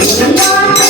なんだ?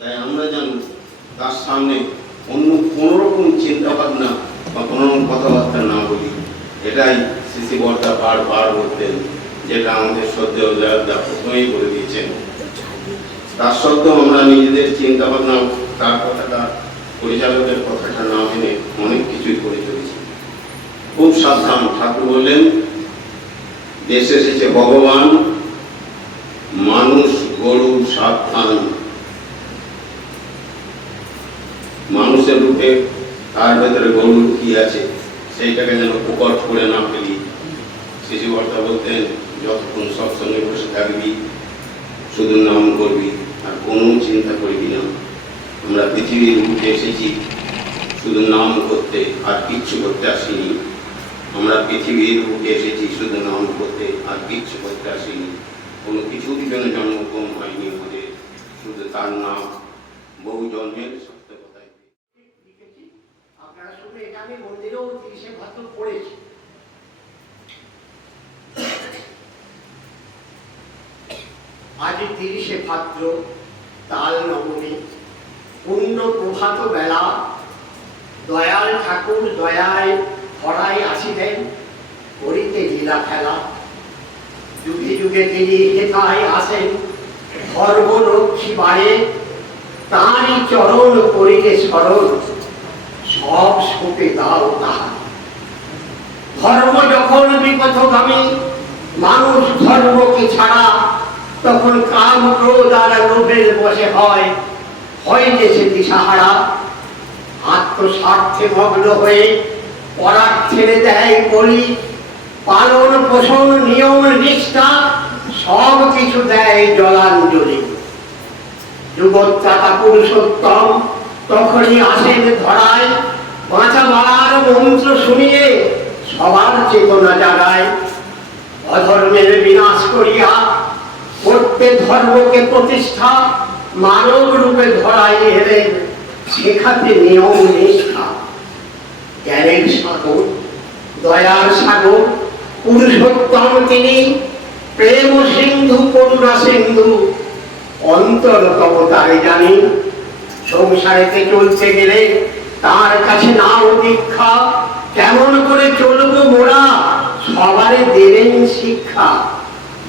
তাই আমরা জানি তার সামনে অন্য কোনো রকম চিন্তা ভাবনা বা কোনো কথাবার্তা না বলি। এটাই সিসি বর্তা বার বার করতেন, যেটা আমাদের সদ্যেও যা প্রথমেই বলে দিয়েছেন। তার সত্ত্বেও আমরা নিজেদের চিন্তা ভাবনা তার কথাটা, পরিচালকের কথাটা না মেনে অনেক কিছুই করে চলেছি। খুব সাবধান, ঠাকুর বললেন, দেশে এসেছে ভগবান, মানুষ গরু সাবধান। মানুষের রূপে তার ভেতরে গরুর কি আছে? সেইটাকে যেন প্রকট করে না ফেলি। শিশুবর্তা বলতেন, যতক্ষণ সৎসঙ্গে বসে থাকবি, শুধু নাম করবি আর কোনো চিন্তা করবি না। আমরা পৃথিবীর উঠে এসেছি, শুধু নাম করতে আর কিচ্ছু করতে আসিনি। আমরা পৃথিবীর বুকে এসেছি, শুধু নাম করতে আর কিচ্ছু করতে আসিনি। কোনো কিছুর জন্য জন্মগ্রহণ হয়নি আমাদের শুধু তার নাম বহু জন্মের সত্য কথাই লিখেছি আপনারা শুনে এটা আমি মন্দিরেও তিরিশে ভাদ্র পড়েছি। আজ তিরিশে ভাদ্র, তাল নবমী পূর্ণ প্রভাত বেলা, দয়াল ঠাকুর দয়ায় করিতে লীলা খেলা। যুগে যুগে তিনি হেথায় আসেন সর্বলক্ষ্মী বারে তাঁরই চরণ করিলে স্মরণ। সব সুপে দাও তাহার ধর্ম যখন বিপথগামী, মানুষ ধর্মকে ছাড়া তখন কাম ক্রোধ আর লোভের বসে হয় হয় যে দিশাহারা। আত্মস্বার্থে মগ্ন হয়ে পরাগ ছেড়ে দেয় বলি, পালন পোষণ, নিয়ম, নিষ্ঠা, সব কিছু দেয় জলাঞ্জলি। যুগত্রাতা পুরুষোত্তম, তখনই আসেন ধরায় বাঁচা মারার মন্ত্র শুনিয়ে সবার চেতনা জাগায় অধর্মের বিনাশ করিয়া করতে ধর্মকে প্রতিষ্ঠা, মানব রূপে ধরাই এলেন শেখাতে নিয়ম নিষ্ঠা। জ্ঞানের সাগর, দয়ার সাগর, পুরুষোত্তম তিনি, প্রেম সিন্ধু করুণা সিন্ধু। অন্তরতম তারে জানি সংসারেতে চলতে গেলে তার কাছে না দীক্ষা। কেমন করে চলবো মোরা? সবারে দেবেন শিক্ষা।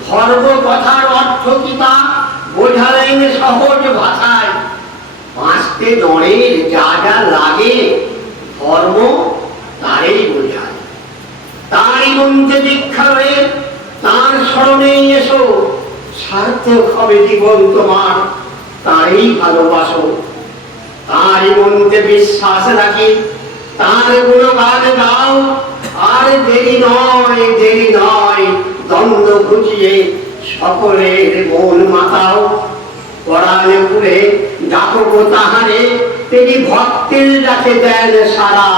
ধর্ম কথার অর্থ কি তা বোঝালেন সহজ ভাষায়। পাঁচতে নড়ের যা যা লাগে, ধর্ম তারই বোঝায়। তারই মন্ত্রে দীক্ষা রয়ে, তার স্মরণে এসো। সার্থক হবে জীবন তোমার, তারই ভালোবাসো। তারই মন্ত্রে বিশ্বাস রাখি, তার গুণগান গাও। আর দেরি নয় দেরি নয়, দ্বন্দ্ব ঘুচিয়ে সকলের মন মাতাও। পরাণে পুরে ডাকবো তাহারে, তিনি ভক্তের ডাকে দেন সারা।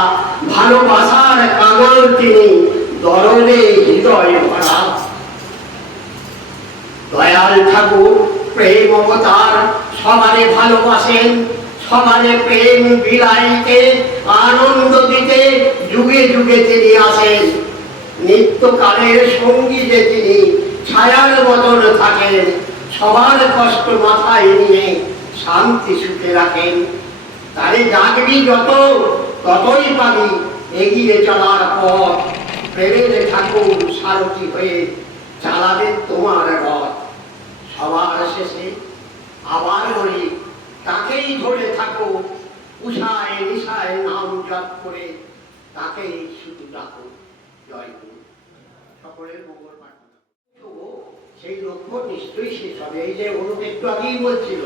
ভালোবাসার কাঙাল তিনি দরদে হৃদয় ভরা। দয়াল ঠাকুর, প্রেম অবতার, সবারে ভালোবাসেন। সবারে প্রেম বিলাইতে, আনন্দ দিতে যুগে যুগে তিনি আসেন। নিত্যকালের সঙ্গী যে তিনি ছায়ার বদন থাকেন। সবার কষ্ট মাথায় নিয়ে শান্তি সুখে রাখেন। তারে ডাকবি যত, ততই পাবি এগিয়ে চলার পথ। প্রেমের ঠাকুর সারথি হয়ে চালাবে তোমার রথ। সবার শেষে আবার বলি তাকেই ধরে থাকো। উষায় নিশায় নাম জপ করে তাকেই শুধু ডাকো। জয় গুরু। সকলের মঙ্গল সেই লক্ষ্য নিশ্চয়ই শেষ হবে। এই যে অনুপ একটু আগেই বলছিল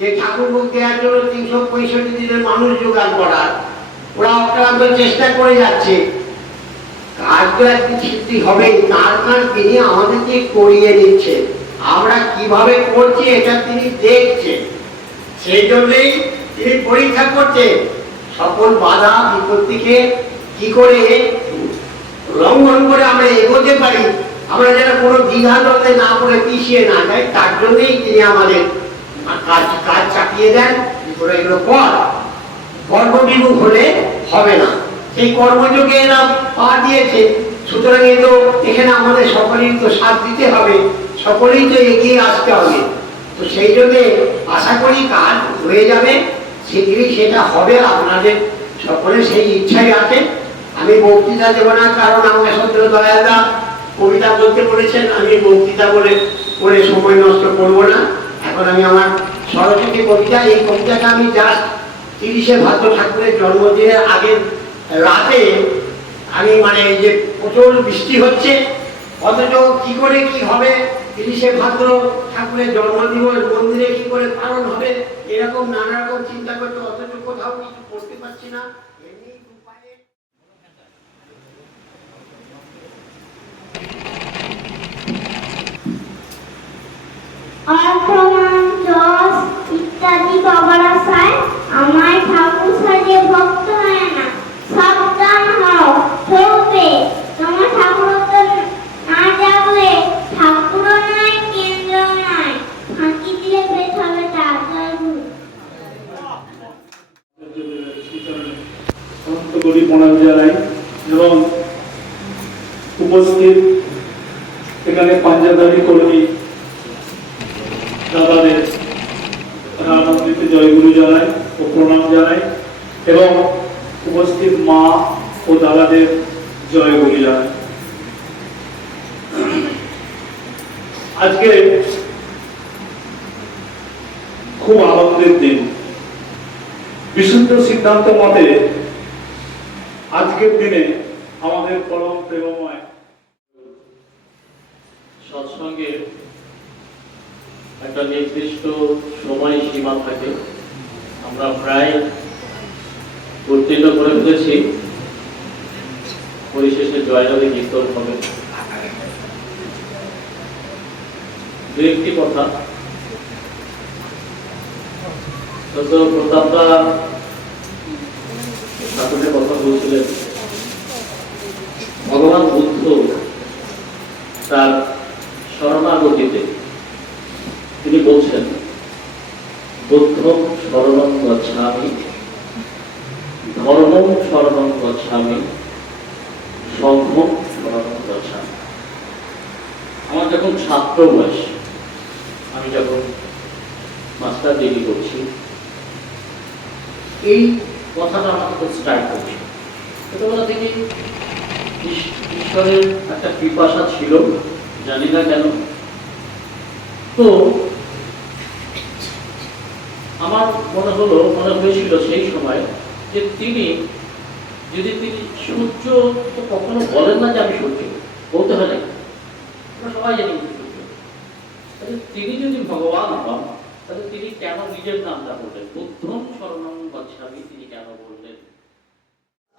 যে ঠাকুর মুখ দেওয়ার জন্য তিনশো পঁয়ষট্টি দিনের মানুষ জোগাড় করার। ওরা অক্লান্ত চেষ্টা করে যাচ্ছে। কাজ তো একদিন সিদ্ধি হবেই তার কাজ তিনি আমাদেরকে করিয়ে দিচ্ছেন। আমরা কীভাবে করছি এটা তিনি দেখছেন। সেই জন্যই তিনি পরীক্ষা করছেন সকল বাধা বিপত্তিকে কি করে লঙ্ঘন করে আমরা এগোতে পারি? আমরা যেন কোনো দ্বিধাদ্বন্দ্বে না করে পিছিয়ে না যাই, তার জন্যই তিনি আমাদের কাজ কাজ চাপিয়ে দেন। করে এগুলো কর। কর্মবিমুখ হলে হবে না। সেই কর্মযোগে এরা পা দিয়েছে। সুতরাং এ তো এখানে আমাদের সকলেই তো সাথ দিতে হবে। সকলেই তো এগিয়ে আসতে হবে। তো সেই জন্যে আশা করি কাজ হয়ে যাবে। শীঘ্রই সেটা হবে, আপনাদের সকলের সেই ইচ্ছাই আছে। আমি বক্তৃতা দেবো না, কারণ আমাকে সত্য দয়াদা কবিতা বলতে বলেছেন, আমি বক্তৃতা বলে করে সময় নষ্ট করব না। এখন আমি আমার সরস্বতী কবিতা, এই কবিতাটা আমি জাস্ট তিরিশে ভাদ্র ঠাকুরের জন্মদিনের আগের রাতে আমি মানে এই যে প্রচুর বৃষ্টি হচ্ছে অথচ কি করে কি হবে তিরিশে ভাদ্র ঠাকুরের জন্মদিবস মন্দিরে কি করে পালন হবে, এরকম নানা রকম চিন্তা করতে অথচ কোথাও কিছু করতে পারছি না। আমায় ঠাকুর সাজিয়ে ভক্ত হয় না সাবধান হও চলবে তোমার ঠাকুরত্ব না জাগলে ঠাকুরও নাই কেন্দ্র নাই ফাঁকি দিলে পেট হবে তার জয় গুরু গরিব প্রণাম জানাই এবং উপস্থিত এখানে পাঞ্জাবারি কর্মী দাদাদের রামমন্দিরকে জয়গুরু জানাই ও প্রণাম জানাই এবং উপস্থিত মা ও দাদাদের জয়গুরু জানাই। আজকে খুব আনন্দের দিন। বিশুদ্ধ সিদ্ধান্ত মতে আজকের দিনে আমাদের পরম প্রেমময় সৎসঙ্গে একটা নির্দিষ্ট সময় সীমা থাকে। আমরা প্রায় উত্তীর্ণ করে ফেলেছি। পরিশেষে জয়নদী কীর্তন হবে। দু একটি কথা। প্রতাপদা বলছিলেন। ভগবান বুদ্ধ তার শরণাগতিতে তিনি বলছেন বুদ্ধম শরণং গচ্ছামি ধর্মম শরণং গচ্ছামি সংঘম শরণং গচ্ছামি। আমার যখন ছাত্র বয়স, আমি যখন মাস্টার ডিগ্রি করছি, এই কথাটা আমাকে স্টার্ট করছি। থেকে ইস- ঈশ্বরের একটা পিপাসা ছিল, জানি না কেন। তো আমার মনে হলো, মনে হয়েছিল সেই সময় যে তিনি, যদি তিনি সূর্য তো কখনো বলেন না যে আমি সূর্য, বলতে হয় না আমরা সবাই জানি সূর্য। তিনি যদি ভগবান হন, তাহলে তিনি কেন নিজের নামটা বললেন? বুদ্ধম শরণম বললেন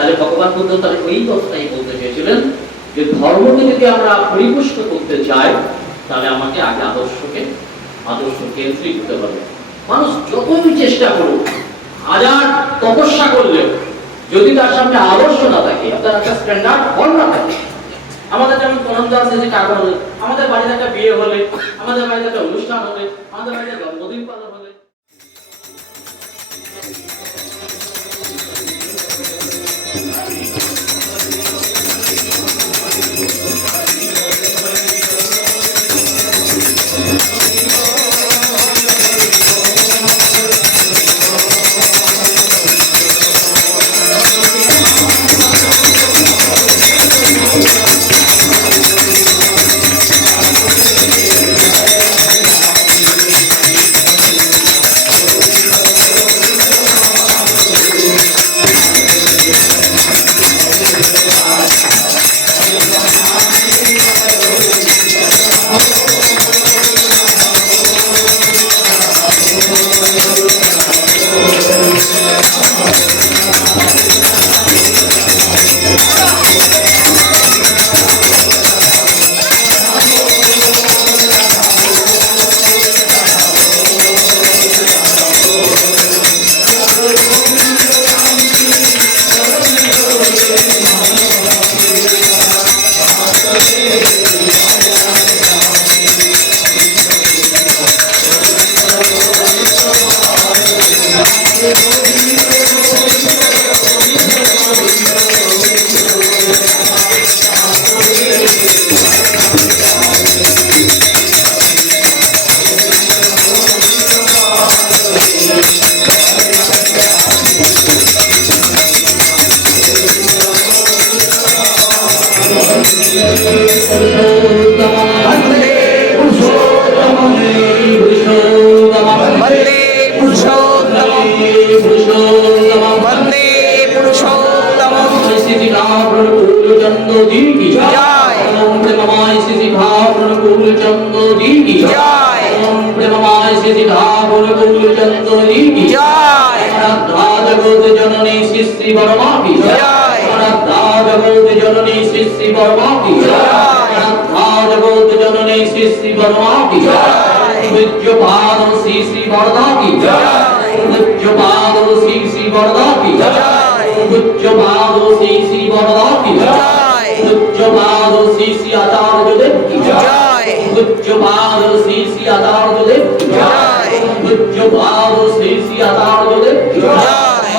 তাহলে ভগবান বুদ্ধ তার এই কথাটাই বলতে চেয়েছিলেন যে ধর্মকে যদি আমরা পরিপুষ্ট করতে চাই, তাহলে আমাকে আগে আদর্শকে আদর্শ কেন্দ্রিক হতে হবে। মানুষ যতই চেষ্টা করুক হাজার তপস্যা করলেও, যদি তার সামনে আদর্শ না থাকে তার একটা স্ট্যান্ডার্ড ফল না থাকে, আমাদের যেমন করমদাস যে টাকা হলে আমাদের বাড়িতে একটা বিয়ে হলে, আমাদের বাড়িতে একটা অনুষ্ঠান হলে, আমাদের বাড়িতে জন্মদিন পালন হলে জননী শ্রী শ্রী বর্মাপি জয়। জগৎ জননী শ্রী শ্রী বর্মাপি জয়। জগৎ জননী শ্রী শ্রী বর্মাপি জয়। পূজ্যপাদ শ্রী শ্রী বরদাপি জয়। পূজ্যপাদ শ্রী শ্রী বরদাপি জয়। পূজ্যপাদ শ্রী শ্রী বরদাপি জয়। পূজ্যপাদ শ্রী শ্রী আচার্য দেব জয়। পূজ্যপাদ শ্রী শ্রী আচার্য দেব জয়। পূজ্যপাদ শ্রী শ্রী আচার্য দেব